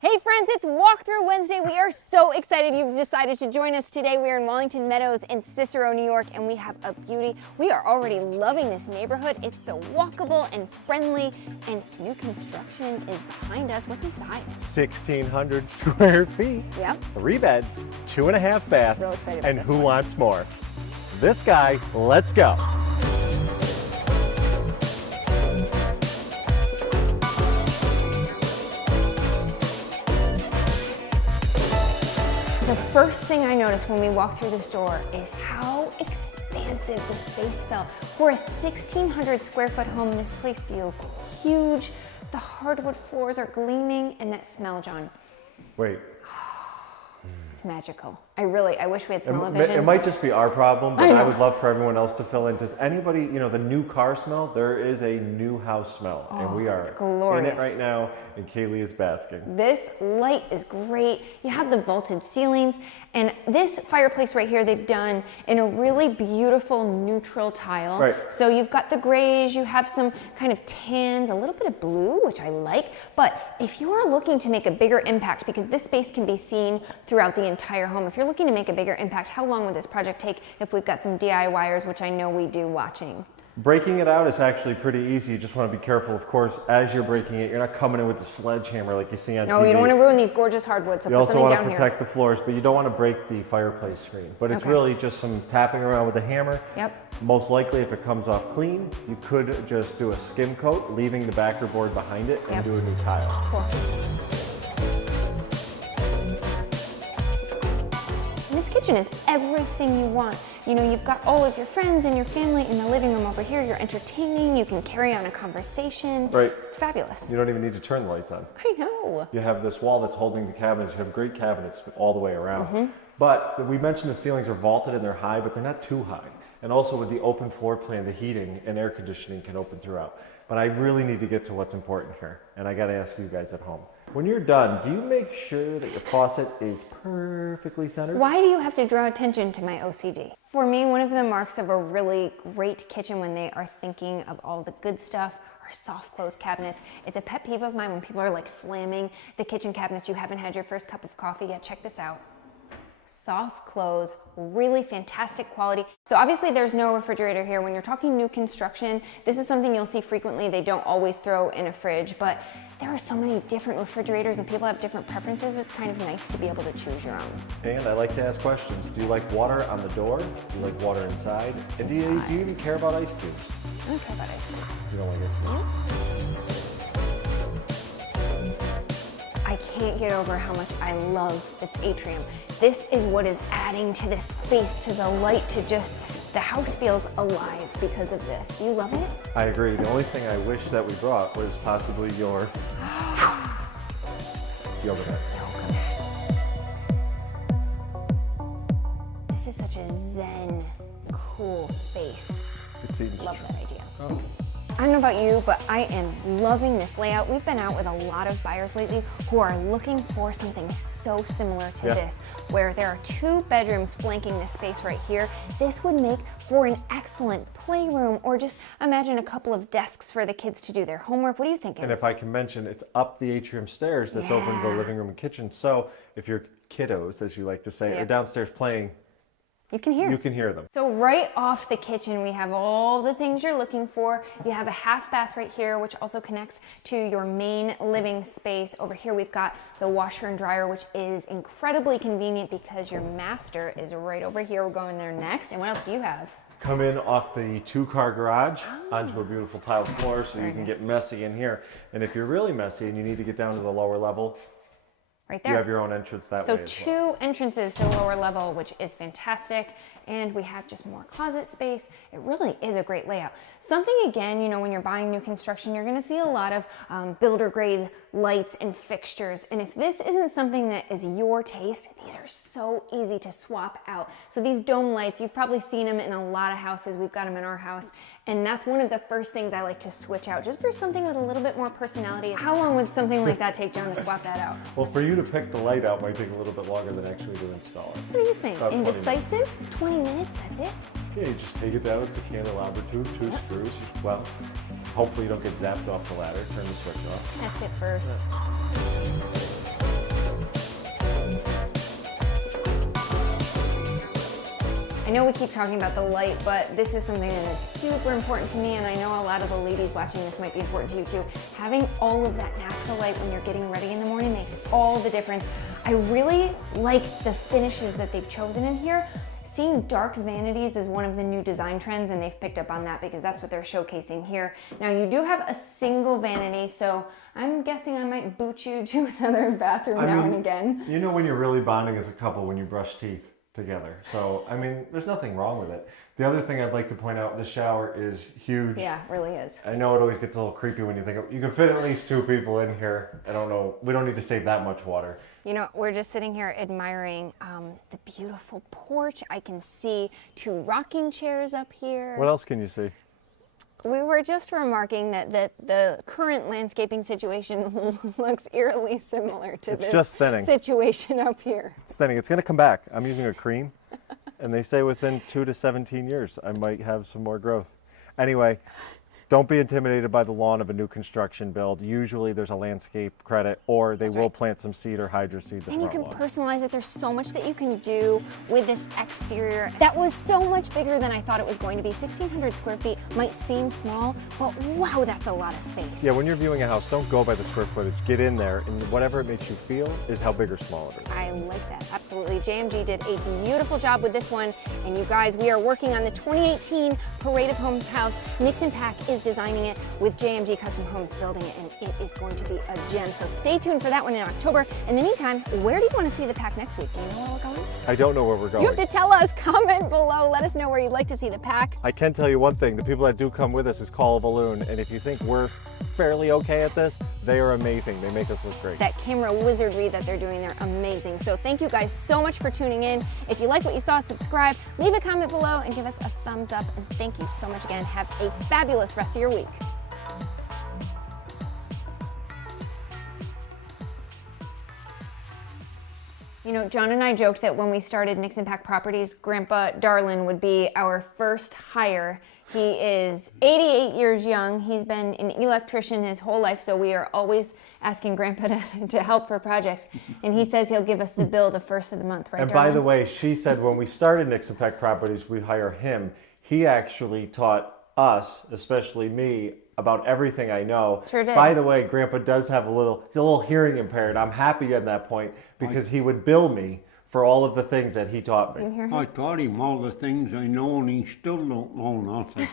Hey friends, it's Walkthrough Wednesday. We are so excited you've decided to join us today. We are in Wellington Meadows in Cicero, New York, and we have a beauty. We are already loving this neighborhood. It's so walkable and friendly, and new construction is behind us. What's inside? 1,600 square feet. Yep. 3 bed, 2.5 bath. Real excited about and this who one. wants more? This guy, let's go. The first thing I noticed when we walked through this door is how expansive the space felt. For a 1,600 square foot home, this place feels huge. The hardwood floors are gleaming, and that smell, John, Wait, it's magical. I wish we had smell-o-vision. it might just be our problem, but I know. I would love for everyone else to fill in. Does anybody, the new car smell? There is a new house smell, and we are it's in glorious. it right now, and Kaylee is basking. This light is great. You have the vaulted ceilings, and this fireplace right here they've done in a really beautiful neutral tile. Right. So you've got the grays, you have some kind of tans, a little bit of blue, which I like. But if you are looking to make a bigger impact, because this space can be seen throughout the entire home, if you're looking to make a bigger impact, how long would this project take if we've got some DIYers, which I know we do watching? Breaking it out is actually pretty easy. You just want to be careful, of course, as you're breaking it. You're not coming in with the sledgehammer like you see on TV. No, you don't want to ruin these gorgeous hardwoods, so You put also something want down to here. protect the floors, but you don't want to break the fireplace screen. But it's Okay. really just some tapping around with a hammer. Yep. Most likely, if it comes off clean, you could just do a skim coat, leaving the backer board behind it, and Yep. do a new tile. Cool. This kitchen is everything you want. You've got all of your friends and your family in the living room over here. You're entertaining, you can carry on a conversation. Right. It's fabulous. You don't even need to turn the lights on. I know. You have this wall that's holding the cabinets. You have great cabinets all the way around. Mm-hmm. But we mentioned the ceilings are vaulted and they're high, but they're not too high. And also with the open floor plan, the heating and air conditioning can open throughout. But I really need to get to what's important here. And I gotta ask you guys at home. When you're done, do you make sure that your faucet is perfectly centered? Why do you have to draw attention to my OCD? For me, one of the marks of a really great kitchen when they are thinking of all the good stuff are soft close cabinets. It's a pet peeve of mine when people are like slamming the kitchen cabinets. You haven't had your first cup of coffee yet. Check this out. Soft close, really fantastic quality. So obviously there's no refrigerator here. When you're talking new construction, this is something you'll see frequently. They don't always throw in a fridge, but there are so many different refrigerators and people have different preferences. It's kind of nice to be able to choose your own. And I like to ask questions. Do you like water on the door? Do you like water inside? And do you even care about ice cubes? I don't care about ice creams. You don't like ice cubes? I can't get over how much I love this atrium. This is what is adding to the space, to the light, to just, the house feels alive because of this. Do you love it? I agree. The only thing I wish that we brought was possibly your yoga mat. This is such a zen, cool space. It seems Love that idea. Oh. I don't know about you, but I am loving this layout. We've been out with a lot of buyers lately who are looking for something so similar to this, where there are 2 bedrooms flanking this space right here. This would make for an excellent playroom, or just imagine a couple of desks for the kids to do their homework. What are you thinking? And if I can mention, it's up the atrium stairs that's open to the living room and kitchen. So if your kiddos, as you like to say, are downstairs playing, You can hear. you can hear them. So right off the kitchen, we have all the things you're looking for. You have a half bath right here, which also connects to your main living space. Over here, we've got the washer and dryer, which is incredibly convenient because your master is right over here. We're going there next. And what else do you have? Come in off the 2-car garage onto a beautiful tile floor so you can get messy in here. And if you're really messy and you need to get down to the lower level, Right there. you have your own entrance that So way as well. 2 entrances to the lower level, which is fantastic. And we have just more closet space. It really is a great layout. Something, again, when you're buying new construction, you're gonna see a lot of builder grade lights and fixtures. And if this isn't something that is your taste, these are so easy to swap out. So these dome lights, you've probably seen them in a lot of houses. We've got them in our house. And that's one of the first things I like to switch out, just for something with a little bit more personality. How long would something like that take, John, to swap that out? Well, for you to pick the light out might take a little bit longer than actually to install it. What are you saying? About 20 minutes. Indecisive? 20 minutes, that's it? Yeah, you just take it down, it's a candelabra tube, 2 screws. Well, hopefully you don't get zapped off the ladder. Turn the switch off. Test it first. I know we keep talking about the light, but this is something that is super important to me, and I know a lot of the ladies watching this might be important to you too. Having all of that natural light when you're getting ready in the morning makes all the difference. I really like the finishes that they've chosen in here. Seeing dark vanities is one of the new design trends, and they've picked up on that because that's what they're showcasing here. Now, you do have a single vanity, so I'm guessing I might boot you to another bathroom now and again. You know when you're really bonding as a couple when you brush teeth together. So, I mean, there's nothing wrong with it. The other thing I'd like to point out, the shower is huge. Yeah, it really is. I know it always gets a little creepy when you think of, you can fit at least 2 people in here. I don't know, we don't need to save that much water. You know, we're just sitting here admiring the beautiful porch. I can see 2 rocking chairs up here. What else can you see? We were just remarking that the current landscaping situation looks eerily similar to this situation up here. It's thinning. It's going to come back. I'm using a cream, and they say within 2 to 17 years I might have some more growth. Anyway, don't be intimidated by the lawn of a new construction build. Usually there's a landscape credit, or they will plant some seed or hydro seed. And you can personalize it. There's so much that you can do with this exterior. That was so much bigger than I thought it was going to be. 1,600 square feet might seem small, but wow, that's a lot of space. Yeah, when you're viewing a house, don't go by the square footage. Get in there, and whatever it makes you feel is how big or small it is. I like that, absolutely. JMG did a beautiful job with this one, and you guys, we are working on the 2018 Parade of Homes house. Nixon Pack is designing it with JMG Custom Homes building it, and it is going to be a gem. So stay tuned for that one in October. In the meantime, where do you want to see the pack next week? Do you know where we're going? I don't know where we're going. You have to tell us. Comment below. Let us know where you'd like to see the pack. I can tell you one thing. The people that do come with us is Call a Balloon, and if you think we're fairly okay at this, they are amazing. They make us look great. That camera wizardry that they're doing, they're amazing. So thank you guys so much for tuning in. If you like what you saw, subscribe, leave a comment below, and give us a thumbs up. And thank you so much again. Have a fabulous rest of your week. You know, John and I joked that when we started Nixon Pack Properties, Grandpa Darlin would be our first hire. He is 88 years young. He's been an electrician his whole life, so we are always asking Grandpa to help for projects. And he says he'll give us the bill the first of the month, right, And Darlin? by the way, she said when we started Nixon Pack Properties, we'd hire him. He actually taught us, especially me, about everything I know. Sure did. By the way, Grandpa does have a little hearing impaired. I'm happy at that point because he would bill me for all of the things that he taught me. You hear him? I taught him all the things I know, and he still don't know nothing.